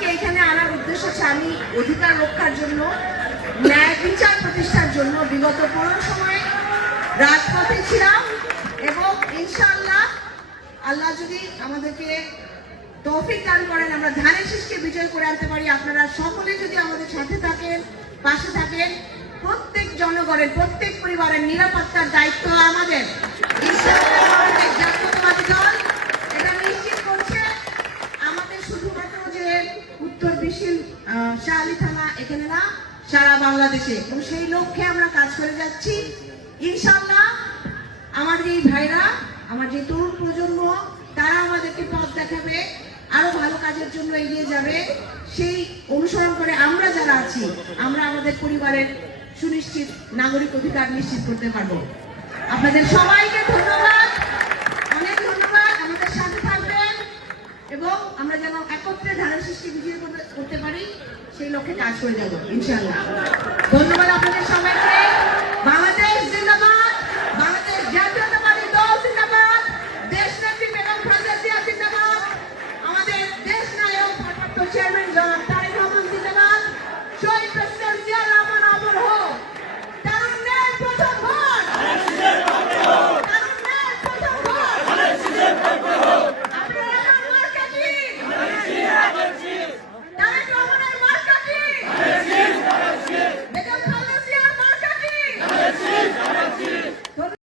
আমাকে এখানে আনার উদ্দেশ্য হচ্ছে আমি অধিকার রক্ষার জন্য, ন্যায় বিচার প্রতিষ্ঠার জন্য বিগত পুরো সময়ে রাজপথে ছিলাম এবং ইনশাআল্লাহ আল্লাহ যদি আমাদেরকে তৌফিক দান করেন, আমরা ধানের শিষকে বিজয় করে আনতে পারি। আপনারা সকলে যদি আমাদের সাথে থাকেন, পাশে থাকেন, প্রত্যেক জনগণের, প্রত্যেক পরিবারের নিরাপত্তার দায়িত্ব আমাদের। বিশিল শাহালি থানা এখানে না, সারা বাংলাদেশে। এবং সেই লক্ষ্যে আমরা কাজ করে যাচ্ছি। ইনশাআল্লাহ, আমাদের এই ভাইরা, আমার যে তরুণ প্রজন্ম, তারা আমাদেরকে পথ দেখাবে, আরও ভালো কাজের জন্য এগিয়ে যাবে। সেই অনুসরণ করে আমরা যারা আছি, আমরা আমাদের পরিবারের সুনিশ্চিত নাগরিক অধিকার নিশ্চিত করতে পারব। আপনাদের সবাইকে যেন একত্রে ধারা সৃষ্টি বিজয় করতে- পারি সেই লক্ষ্যে কাজ করে যাব ইনশাল্লাহ ধন্যবাদ